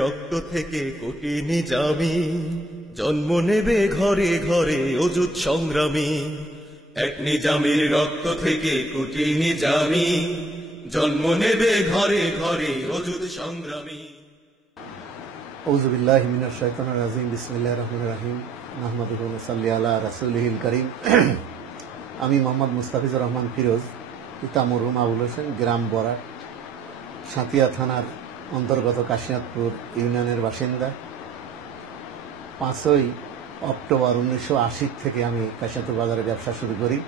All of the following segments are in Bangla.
রক্ত থেকে কোটি নিজামি জন্ম নেবে ঘরে ঘরে অযুত সংগ্রামী। এক নিজামীর রক্ত থেকে কোটি নিজামি জন্ম নেবে ঘরে ঘরে অযুত সংগ্রামী। আউযু বিল্লাহি মিনাশ শাইতানির রাজিম। বিসমিল্লাহির রহমানির রহিম। নাহমাদুহু ওয়া নুসাল্লি আলা রাসূলিহিল কারীম। আমি মোহাম্মদ মুস্তাফিজুর রহমান ফিরোজ, পিতা মরহুম আবুল হোসেন, গ্রাম বরাক, সাঁতিয়া থানার অন্তর্গত কাশীনাথপুর ইউনিয়নের বাসিন্দা। 5ই অক্টোবর 1980 থেকে আমি কাশীনাথপুর বাজারে ব্যবসা শুরু করি।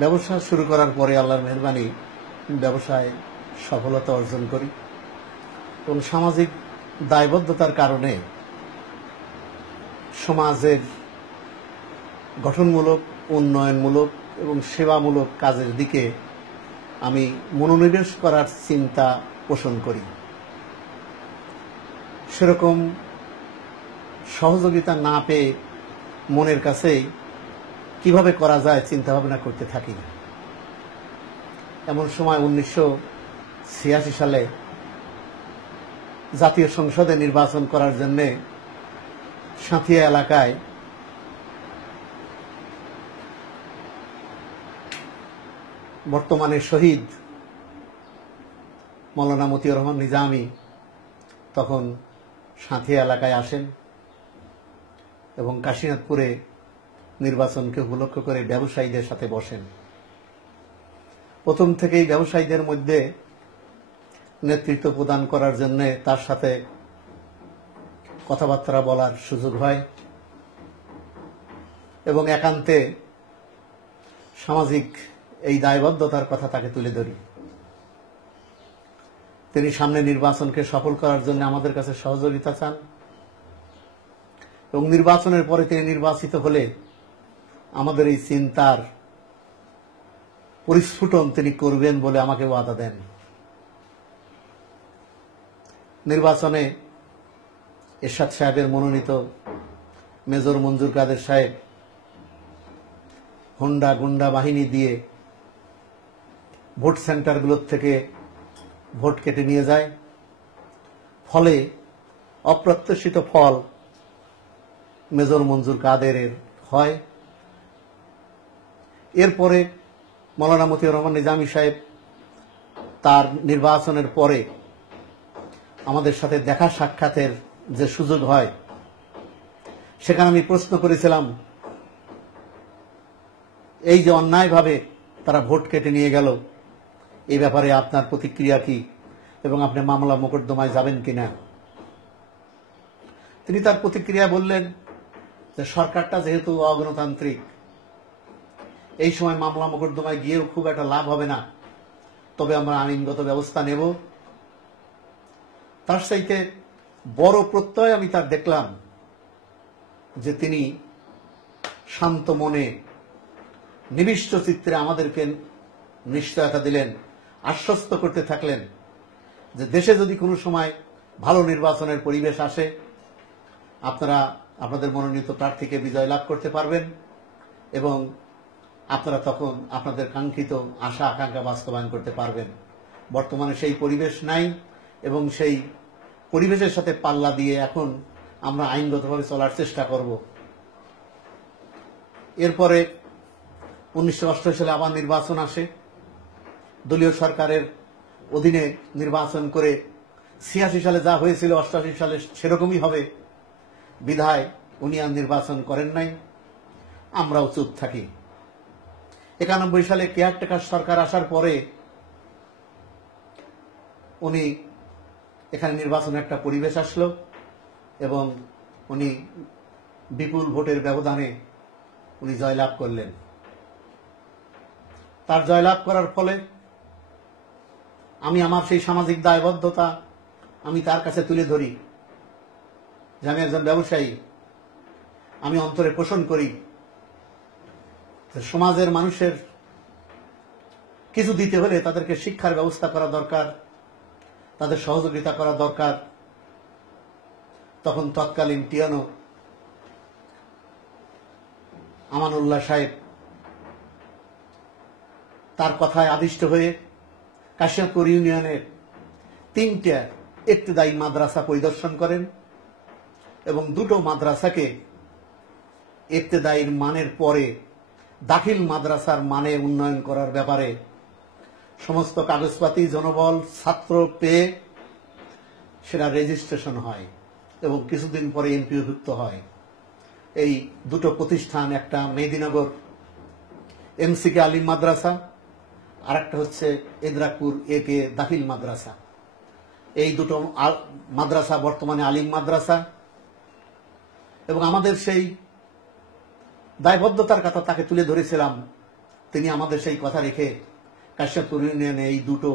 ব্যবসা শুরু করার পরে আল্লাহর মেহেরবানি ব্যবসায় সফলতা অর্জন করি এবং সামাজিক দায়বদ্ধতার কারণে সমাজের গঠনমূলক, উন্নয়নমূলক এবং সেবামূলক কাজের দিকে আমি মনোনিবেশ করার চিন্তা পোষণ করি। সেরকম সহযোগিতা না পেয়ে মনের কাছেই কিভাবে করা যায় চিন্তা ভাবনা করতে থাকি। এমন সময় 1986 সালে জাতীয় সংসদে নির্বাচন করার জন্য সাঁথিয়া এলাকায় বর্তমানে শহীদ মৌলানা মতিউর রহমান নিজামী তখন সাঁথিয়া এলাকায় আসেন এবং কাশীনাথপুরে নির্বাচনকে উপলক্ষ করে ব্যবসায়ীদের সাথে বসেন। প্রথম থেকেই ব্যবসায়ীদের মধ্যে নেতৃত্ব প্রদান করার জন্য তার সাথে কথাবার্তা বলার সুযোগ হয় এবং একান্তে সামাজিক এই দায়বদ্ধতার কথা তাকে তুলে ধরি। তিনি সামনে নির্বাচনকে সফল করার জন্য আমাদের কাছে সহযোগিতা চান এবং নির্বাচনের পরে তিনি নির্বাচিত হলে আমাদের এই চিন্তার পরিস্ফুটন তিনি করবেন বলে আমাকে ওয়াদা দেন। নির্বাচনে এরশাদ সাহেবের মনোনীত মেজর মঞ্জুর কাদের সাহেব হোন্ডা গুন্ডা বাহিনী দিয়ে ভোট সেন্টারগুলোর থেকে ভোট কেটে নিয়ে যায়। ফলে অপ্রত্যাশিত ফল মেজর মঞ্জুর কাদেরের হয়। এরপরে মৌলানা মতিউর রহমান নিজামী সাহেব তার নির্বাচনের পরে আমাদের সাথে দেখা সাক্ষাতের যে সুযোগ হয়, সেখানে আমি প্রশ্ন করেছিলাম, এই যে অন্যায়ভাবে তারা ভোট কেটে নিয়ে গেল, এই ব্যাপারে আপনার প্রতিক্রিয়া কি এবং আপনি মামলা মোকদ্দমায় যাবেন কিনা? তিনি তার প্রতিক্রিয়া বললেন যে সরকারটা যেহেতু অগণতান্ত্রিক, এই সময় মামলা মোকদ্দমায় গিয়েও খুব একটা লাভ হবে না, তবে আমরা আইনগত ব্যবস্থা নেব। তার চাইতে বড় প্রত্যয় আমি তার দেখলাম যে তিনি শান্ত মনে নিবিষ্ট চিত্রে আমাদেরকে নিশ্চয়তা দিলেন, আশ্বস্ত করতে থাকলেন যে দেশে যদি কোনো সময় ভালো নির্বাচনের পরিবেশ আসে, আপনারা আপনাদের মনোনীত প্রার্থীকে বিজয় লাভ করতে পারবেন এবং আপনারা তখন আপনাদের কাঙ্ক্ষিত আশা আকাঙ্ক্ষা বাস্তবায়ন করতে পারবেন। বর্তমানে সেই পরিবেশ নাই এবং সেই পরিবেশের সাথে পাল্লা দিয়ে এখন আমরা আইনগতভাবে চলার চেষ্টা করব। এরপরে 1988 সালে আবার নির্বাচন আসে। দলীয় সরকারের অধীনে নির্বাচন করে 86 সালে যা হয়েছিল 88 সালে সেরকমই হবে বিধায় উনি আর নির্বাচন করেন নাই, আমরাও চুপ থাকি। 91 সালে কেয়ারটেকার সরকার আসার পরে উনি এখানে নির্বাচনের একটা পরিবেশ আসলো এবং উনি বিপুল ভোটের ব্যবধানে উনি জয়লাভ করলেন। তার জয়লাভ করার ফলে আমি আমার সেই সামাজিক দায়বদ্ধতা আমি তার কাছে তুলে ধরি যে আমি একজন ব্যবসায়ী, আমি অন্তরে পোষণ করি সমাজের মানুষের কিছু দিতে হলে তাদেরকে শিক্ষার ব্যবস্থা করা দরকার, তাদের সহযোগিতা করা দরকার। তখন তৎকালীন টিয়ানো আমানুল্লাহ সাহেব তার কথায় আদিষ্ট হয়ে কাশীনাথপুর ইউনিয়নের 3টা ইবতেদায়ী মাদ্রাসা পরিদর্শন করেন এবং দুটো মাদ্রাসাকে ইবতেদায়ীর মানের পরে দাখিল মাদ্রাসার মানে উন্নয়ন করার ব্যাপারে সমস্ত কাগজপাতি জনবল ছাত্র পেয়ে সেটা রেজিস্ট্রেশন হয় এবং কিছুদিন পরে এমপিওভুক্ত হয়। এই দুটো প্রতিষ্ঠান, একটা মেদিনীনগর এমসিকে আলিম মাদ্রাসা আর একটা হচ্ছে এদরাকপুর একে দাখিল মাদ্রাসা। এই দুটো মাদ্রাসা বর্তমানে আলিম মাদ্রাসা এবং আমাদের সেই দায়বদ্ধতার কথা তাকে তুলে ধরেছিলাম। তিনি আমাদের সেই কথা রেখে কাশিয়াপুর ইউনিয়নে এই দুটো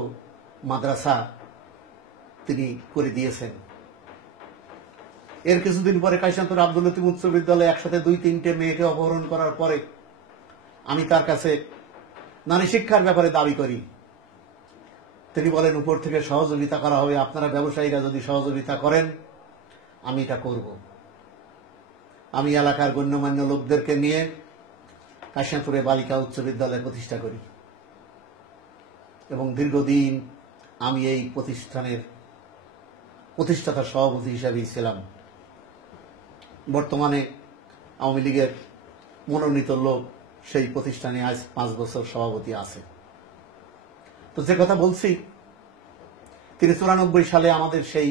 মাদ্রাসা তিনি করে দিয়েছেন। এর কিছুদিন পরে কাশিয়াপুর আব্দুল লতিফ উচ্চ বিদ্যালয়ে একসাথে 2-3টে মেয়েকে অপহরণ করার পরে আমি তার কাছে নারী শিক্ষার ব্যাপারে দাবি করি। তিনি বলেন উপর থেকে সহযোগিতা করা হবে, আপনারা ব্যবসায়ীরা যদি সহযোগিতা করেন আমি এটা করব। আমি এলাকার গণ্যমান্য লোকদেরকে নিয়ে কাশিয়াপুরে বালিকা উচ্চ বিদ্যালয় প্রতিষ্ঠা করি এবং দীর্ঘদিন আমি এই প্রতিষ্ঠানের প্রতিষ্ঠাতা সভাপতি হিসেবেই ছিলাম। বর্তমানে আওয়ামী লীগের মনোনীত লোক সেই প্রতিষ্ঠানে আজ 5 বছর সভাপতি আছে। তো যে কথা বলছি, তিনি 94 সালে আমাদের সেই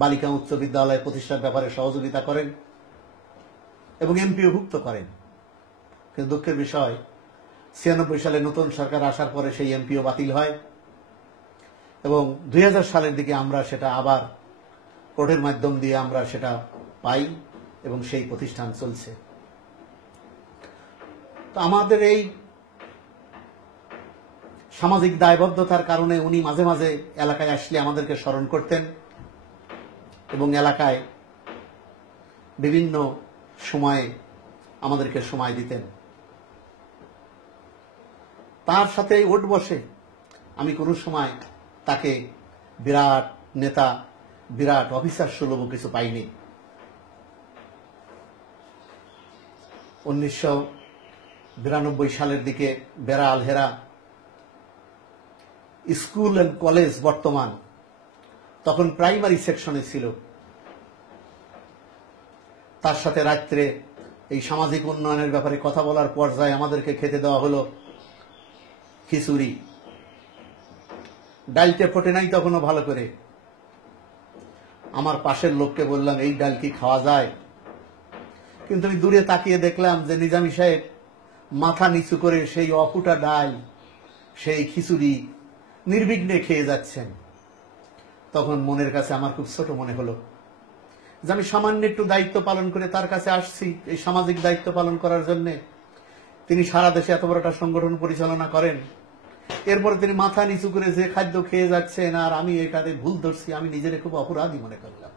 বালিকা উচ্চ বিদ্যালয় প্রতিষ্ঠার ব্যাপারে সহযোগিতা করেন এবং এমপিওভুক্ত করেন। কিন্তু দুঃখের বিষয় 96 সালে নতুন সরকার আসার পরে সেই এমপিও বাতিল হয় এবং 2000 সালের দিকে আমরা সেটা আবার কোর্টের মাধ্যম দিয়ে আমরা সেটা পাই এবং সেই প্রতিষ্ঠান চলছে। তো আমাদের এই সামাজিক দায়বদ্ধতার কারণে উনি মাঝে মাঝে এলাকায় আসলে আমাদেরকে স্মরণ করতেন এবং এলাকায় বিভিন্ন সময়ে আমাদেরকে সময় দিতেন। তার সাথে ওঠ বসে আমি কোনো সময় তাকে বিরাট নেতা, বিরাট অফিসার সুলভ কিছু পাইনি। 1992 সালের দিকে বেড়া আলহেরা স্কুল এন্ড কলেজ বর্তমান তখন প্রাইমারি সেকশনে ছিল। তার সাথে রাত্রে এই সামাজিক উন্নয়নের ব্যাপারে কথা বলার পর্যায়ে আমাদেরকে খেতে দেওয়া হলো খিচুড়ি। ডালটা ফোটে নাই তখনও ভালো করে। আমার পাশের লোককে বললাম, এই ডাল কি খাওয়া যায়? কিন্তু আমি দূরে তাকিয়ে দেখলাম যে নিজামী সাহেব মাথা নিচু করে সেই অফুটা ডাল, সেই খিচুড়ি নির্বিঘ্নে খেয়ে যাচ্ছেন। তখন মনের কাছে আমার খুব ছোট মনে হলো যে আমি সামান্য একটু দায়িত্ব পালন করে তার কাছে আসছি এই সামাজিক দায়িত্ব পালন করার জন্য। তিনি সারা দেশে এত বড় একটা সংগঠন পরিচালনা করেন, এরপরে তিনি মাথা নিচু করে যে খাদ্য খেয়ে যাচ্ছেন আর আমি এটাতে ভুল ধরছি। আমি নিজের খুব অপরাধী মনে করলাম।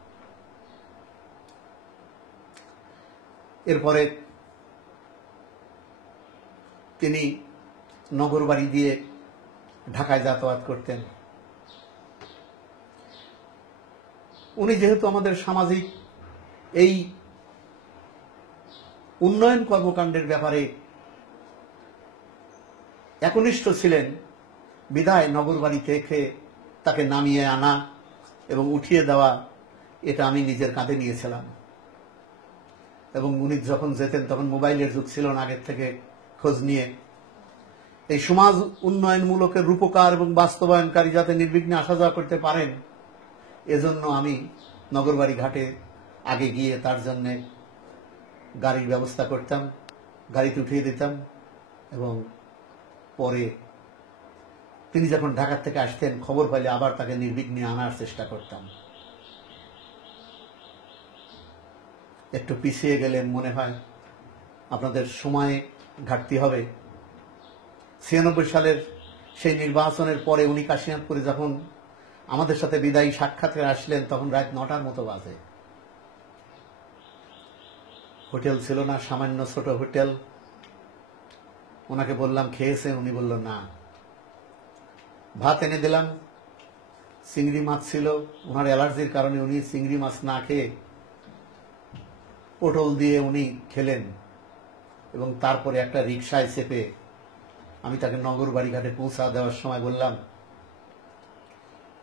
এরপরে তিনি নগর বাড়ি দিয়ে ঢাকায় যাতায়াত করতেন। উনি যেহেতু আমাদের সামাজিক এই উন্নয়ন কর্মকাণ্ডের ব্যাপারে একনিষ্ঠ ছিলেন, বিধায় নগর বাড়ি থেকে তাকে নামিয়ে আনা এবং উঠিয়ে দেওয়া এটা আমি নিজের কাঁধে নিয়েছিলাম। এবং উনি যখন যেতেন তখন মোবাইলের যুগ ছিল না, আগের থেকে খোঁজ নিয়ে এই সমাজ উন্নয়নমূলকের রূপকার এবং বাস্তবায়নকারী যাতে নির্বিঘ্নে আসা যাওয়া করতে পারেন, এজন্য আমি নগরবাড়ি ঘাটে আগে গিয়ে তার জন্য গাড়ির ব্যবস্থা করতাম, গাড়িতে উঠিয়ে দিতাম এবং পরে তিনি যখন ঢাকা থেকে আসতেন খবর পাইলে আবার তাকে নির্বিঘ্নে আনার চেষ্টা করতাম। একটু পিছিয়ে গেলেন মনে হয়, আপনাদের সময় ঘাটতি হবে। 96 সালের সেই নির্বাচনের পরে উনি কাশিনাথপুরে যখন আমাদের সাথে বিদায়ী সাক্ষাৎে আসলেন তখন রাত 9টার মতো বাজে। হোটেল ছিল না, সামান্য ছোট হোটেল। ওনাকে বললাম খেয়েছেন? উনি বলল না। ভাত এনে দিলাম, চিংড়ি মাছ ছিল। ওনার অ্যালার্জির কারণে উনি চিংড়ি মাছ না খেয়ে পটল দিয়ে উনি খেলেন এবং তারপরে একটা রিকশায় চেপে আমি তাকে নগর বাড়িঘাটে পৌঁছা দেওয়ার সময় বললাম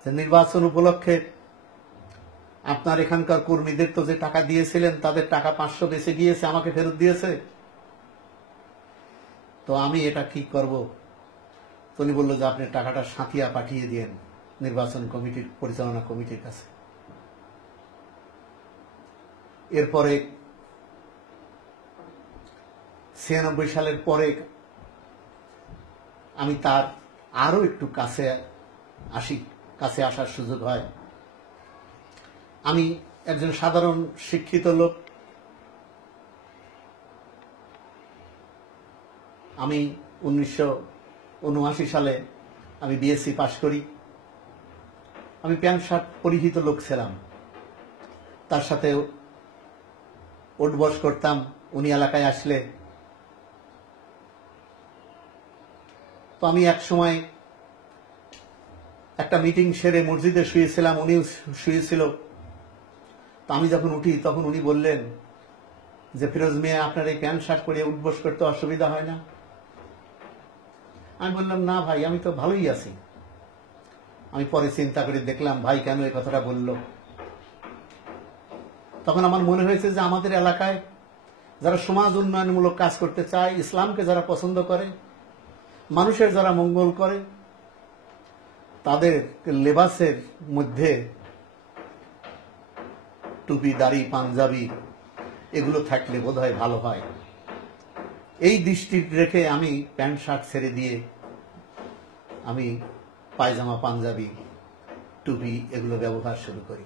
যে নির্বাচন উপলক্ষে আপনার এখানকার কর্মীদের তো যে টাকা দিয়েছিলেন তাদের টাকা 500 বেঁচে গিয়েছে, আমাকে ফেরত দিয়েছে, তো আমি এটা কি করব? তো উনি বললো যে আপনি টাকাটা সাঁথিয়া পাঠিয়ে দিয়েন নির্বাচন কমিটির, পরিচালনা কমিটির কাছে। এরপরে 96 সালের পরে আমি তার আরো একটু কাছে আসার সুযোগ হয়। আমি একজন সাধারণ শিক্ষিত লোক, আমি 1979 সালে আমি বিএসসি পাশ করি। আমি প্যান্ট শার্ট পরিহিত লোক ছিলাম, তার সাথে উঠবস করতাম উনি এলাকায় আসলে। তো আমি এক সময় একটা মিটিং সেরে মসজিদে শুয়েছিলাম, উনিও শুয়েছিল। তো আমি যখন উঠি তখন উনি বললেন যে ফিরোজ মিয়া, আপনার এই প্যান্ট শার্ট পরে উঠবস করতে অসুবিধা হয় না? আমি বললাম না ভাই, আমি তো ভালোই আছি। আমি পরে চিন্তা করে দেখলাম ভাই কেন এই কথাটা বলল। তখন আমার মনে হয়েছে যে আমাদের এলাকায় যারা সমাজ উন্নয়নমূলক কাজ করতে চায়, ইসলামকে যারা পছন্দ করে, মানুষের যারা মঙ্গল করে, তাদের লেবাসের মধ্যে টুপি, দাড়ি, পাঞ্জাবি এগুলো থাকলে বোধহয় ভালো হয়। এই দৃষ্টি রেখে আমি প্যান্ট শার্ট ছেড়ে দিয়ে আমি পায়জামা, পাঞ্জাবি, টুপি এগুলো ব্যবহার শুরু করি।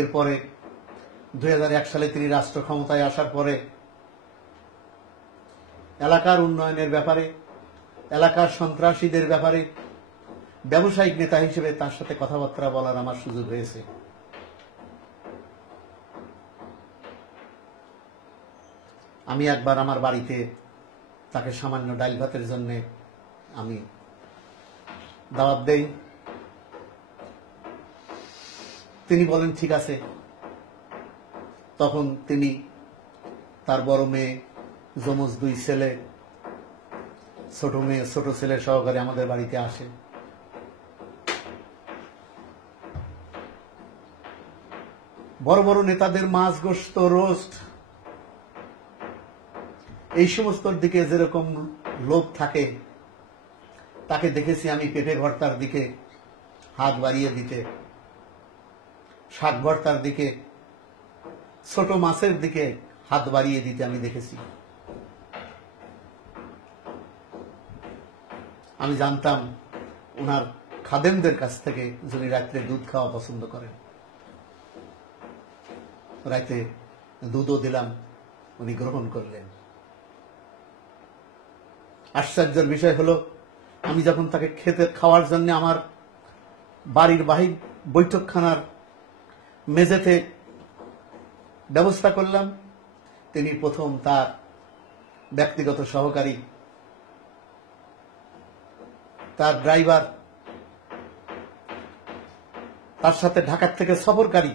এরপরে 2001 সালে তিনি রাষ্ট্র ক্ষমতায় আসার পরে এলাকার উন্নয়নের ব্যাপারে, এলাকার সন্ত্রাসীদের ব্যাপারে ব্যবসায়িক নেতা হিসেবে তার সাথে কথাবার্তা বলার আমার সুযোগ হয়েছে। আমি একবার আমার বাড়িতে তাকে সামান্য ডাল ভাতের জন্য আমি দাওয়াত দেই। তিনি বলেন ঠিক আছে। তখন তিনি, তার বড় মেয়ে, যমজ 2 ছেলে, ছোট মেয়ে, ছোট ছেলে সহকারে আমাদের বাড়িতে আসে। বড় বড় নেতাদের মাছ, গোশত, রোস্ট এই সমস্ত দিকে যেরকম লোভ থাকে, তাকে দেখেছি আমি পেঁপে ভর্তার দিকে হাত বাড়িয়ে দিতে, শাক ভর্তার দিকে, ছোট মাছের দিকে হাত বাড়িয়ে দিতে আমি দেখেছি। আমি জানতাম ওনার খাদেমদের কাছ থেকে যিনি রাত্রে দুধ খাওয়া পছন্দ করেন, রাতে দুধও দিলাম, উনি গ্রহণ করলেন। আশ্চর্যের বিষয় হলো, আমি যখন তাকে খাওয়ার জন্য আমার বাড়ির বাহির বৈঠকখানার মেঝেতে ব্যবস্থা করলাম, তিনি প্রথম তার ব্যক্তিগত সহকারী, তার ড্রাইভার, তার সাথে ঢাকার থেকে সফরকারী,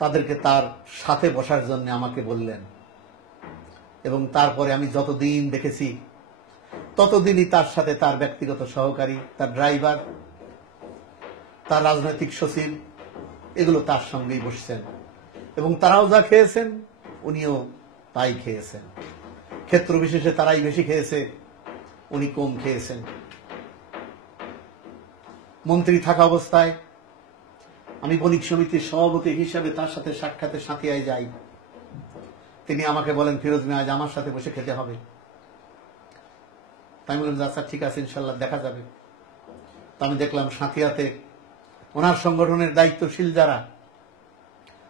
তাদেরকে তার সাথে বসার জন্য আমাকে বললেন। এবং তারপরে আমি যতদিন দেখেছি ততদিনই তার সাথে তার ব্যক্তিগত সহকারী, তার ড্রাইভার, তার রাজনৈতিক সচিব, এগুলো তার সঙ্গেই বসছেন। এবং তারাও যা খেয়েছেন উনিও তাই খেয়েছেন। ক্ষেত্র বিশেষে তারাই বেশি খেয়েছে, উনি কম খেয়েছেন। মন্ত্রী থাকা অবস্থায় আমি বণিক সমিতির সভাপতি হিসাবে তার সাথে সাক্ষাতে সাঁথিয়ায় যাই। তিনি আমাকে বলেন, ফিরোজ মিয়া, আজ আমার সাথে বসে খেতে হবে। তাই বললাম যে আচ্ছা ঠিক আছে, ইনশাল্লাহ দেখা যাবে। তো আমি দেখলাম সাঁথিয়াতে ওনার সংগঠনের দায়িত্বশীল যারা,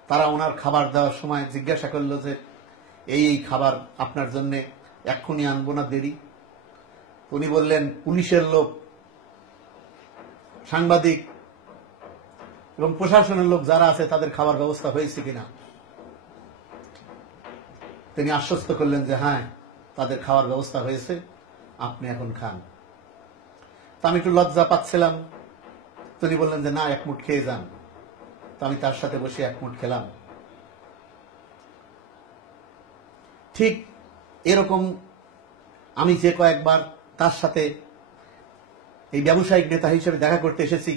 তারা ওনার খাবার দেওয়ার সময় জিজ্ঞাসা করলো যে এই খাবার আপনার জন্য এক্ষুনি আনবো না দেরি? উনি বললেন, পুলিশের লোক, সাংবাদিক এবং প্রশাসনের লোক যারা আছে তাদের খাবার ব্যবস্থা হয়েছে কিনা। তিনি আশ্বস্ত করলেন যে হ্যাঁ, তাদের খাওয়ার ব্যবস্থা হয়েছে, আপনি এখন খান। তা আমি একটু লজ্জা পাচ্ছিলাম। তিনি বললেন যে না, 1 মুঠ খেয়ে যান। তো আমি তার সাথে বসে 1 মুঠ খেলাম। ঠিক এরকম আমি যে কয়েকবার তার সাথে এই ব্যবসায়িক নেতা হিসেবে দেখা করতে এসেছি,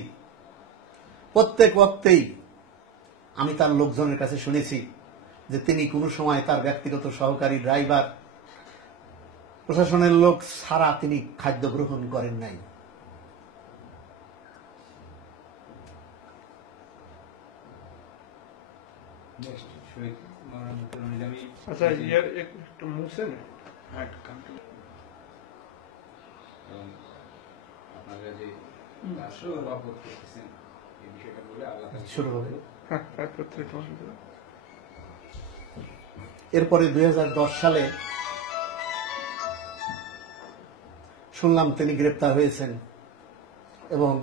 প্রত্যেক ওয়াক্তেই আমি তার লোকজনের কাছে শুনেছি যে তিনি কোনো সময় তার ব্যক্তিগত সহকারী, ড্রাইভার, প্রশাসনের লোক ছাড়া তিনি খাদ্য গ্রহণ করেন নাই। আচ্ছা, ইয়ার একটু মুছেন। আপনারা যে রাষ্ট্রবাবদ করতেছেন এই বিষয়টা বলে আল্লাহ তাআলা শুরু হবে। হ্যাঁ, এরপরে 2010 সালে শুনলাম তিনি গ্রেপ্তার হয়েছেন এবং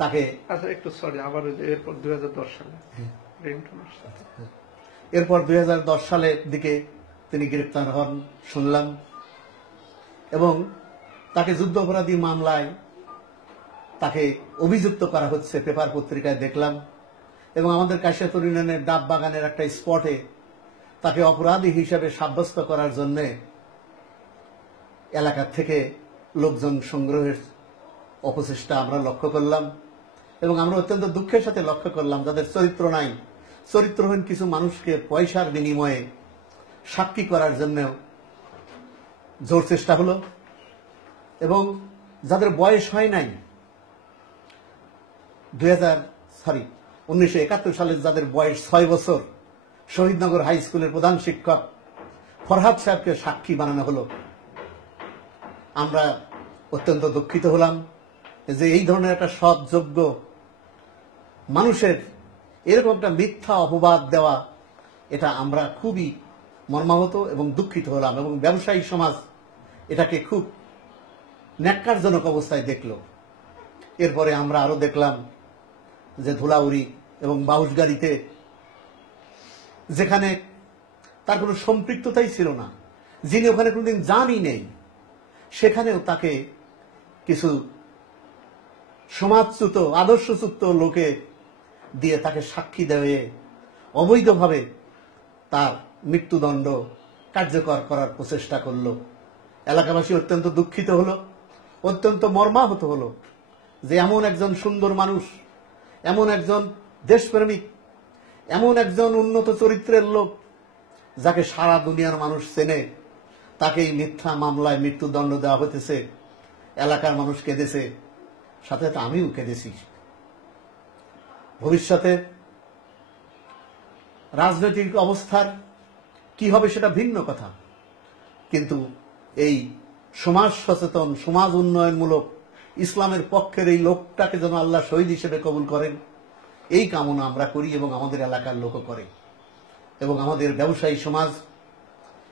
তাকে আচ্ছা একটু সরি, আবার এরপর 2010 সালে রিংটোনের সাথে এরপর 2010 সালের দিকে তিনি গ্রেপ্তার হন শুনলাম, এবং তাকে যুদ্ধাপরাধী মামলায় তাকে অভিযুক্ত করা হচ্ছে পেপার পত্রিকায় দেখলাম। এবং আমাদের কাশিয়াতুর ইউনিয়নের ডাব বাগানের একটা স্পটে তাকে অপরাধী হিসেবে সাব্যস্ত করার জন্য এলাকা থেকে লোকজন সংগ্রহের অপচেষ্টা আমরা লক্ষ্য করলাম। এবং আমরা অত্যন্ত দুঃখের সাথে লক্ষ্য করলাম যাদের চরিত্র নাই, চরিত্রহীন কিছু মানুষকে পয়সার বিনিময়ে সাক্ষী করার জন্য জোর চেষ্টা হলো, এবং যাদের বয়স হয় নাই 1971 সালে যাদের বয়স 6 বছর, শহীদনগর হাই স্কুলের প্রধান শিক্ষক ফরহাদ সাহেবকে সাক্ষী বানানো হলো। আমরা অত্যন্ত দুঃখিত হলাম যে এই ধরনের একটা সৎযোগ্য মানুষের এরকম একটা মিথ্যা অপবাদ দেওয়া, এটা আমরা খুবই মর্মাহত এবং দুঃখিত হলাম, এবং ব্যবসায়ী সমাজ এটাকে খুব ন্যাক্কারজনক অবস্থায় দেখল। এরপরে আমরা আরো দেখলাম যে ধুলাউড়ি এবং বাউশগাড়িতে, যেখানে তার কোনো সম্পৃক্ততাই ছিল না, যিনি ওখানে কোনোদিন জানই নেই, সেখানেও তাকে কিছু সমাজচ্যুত আদর্শচ্যুত লোকে দিয়ে তাকে সাক্ষী দেওয়ে অবৈধভাবে তার মৃত্যুদণ্ড কার্যকর করার প্রচেষ্টা করল। এলাকাবাসী অত্যন্ত দুঃখিত হলো, অত্যন্ত মর্মাহত হলো যে এমন একজন সুন্দর মানুষ, এমন একজন দেশপ্রেমিক, এমন একজন উন্নত চরিত্রের লোক যাকে সারা দুনিয়ার মানুষ চেনে, তাকে এই মিথ্যা মামলায় মৃত্যুদণ্ড দেওয়া হতেছে। এলাকার মানুষ কেঁদেছে, সাথে তো আমিও কেঁদেছি। ভবিষ্যতে রাজনৈতিক অবস্থার কি হবে সেটা ভিন্ন কথা, কিন্তু এই সমাজ সচেতন, সমাজ উন্নয়নমূলক, ইসলামের পক্ষের এই লোকটাকে যেন আল্লাহ শহীদ হিসেবে কবুল করেন, এই কামনা আমরা করি এবং আমাদের এলাকার লোকও করে। এবং আমাদের ব্যবসায়ী সমাজ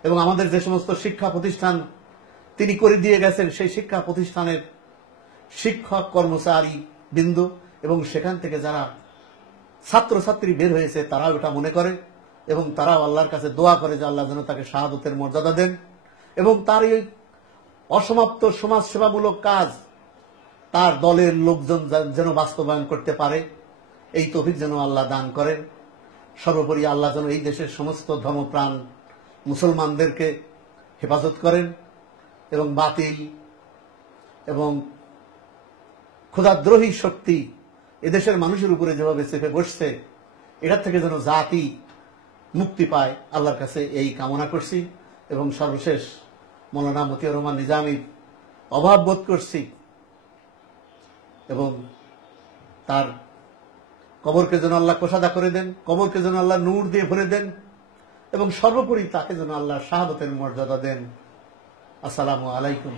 এবং আমাদের যে সমস্ত শিক্ষা প্রতিষ্ঠান তিনি করে দিয়ে গেছেন, সেই শিক্ষা প্রতিষ্ঠানের শিক্ষক কর্মচারী বিন্দু এবং সেখান থেকে যারা ছাত্রছাত্রী বের হয়েছে তারাও এটা মনে করে, এবং তারাও আল্লাহর কাছে দোয়া করে যে আল্লাহ যেন তাকে শাহাদতের মর্যাদা দেন, এবং তার এই অসমাপ্ত সমাজ সেবামূলক কাজ তার দলের লোকজন যেন বাস্তবায়ন করতে পারে, এই তৌফিক যেন আল্লাহ দান করেন। সর্বোপরি আল্লাহ যেন এই দেশের সমস্ত ধর্মপ্রাণ মুসলমানদেরকে হেফাজত করেন, এবং বাতিল এবং ক্ষুধাদ্রোহী শক্তি এদেশের মানুষের উপরে যেভাবে চেপে বসছে, এটার থেকে যেন জাতি মুক্তি পায়, আল্লাহর কাছে এই কামনা করছি। এবং সর্বশেষ মৌলানা মতিউর রহমান নিজামীর অভাব বোধ করছি, এবং তার কবরকে যেন আল্লাহ কোষাদা করে দেন, কবরকে যেন আল্লাহ নূর দিয়ে ভরে দেন, এবং সর্বোপরি তাকে যেন আল্লাহ শাহাদতের মর্যাদা দেন। আসসালামু আলাইকুম।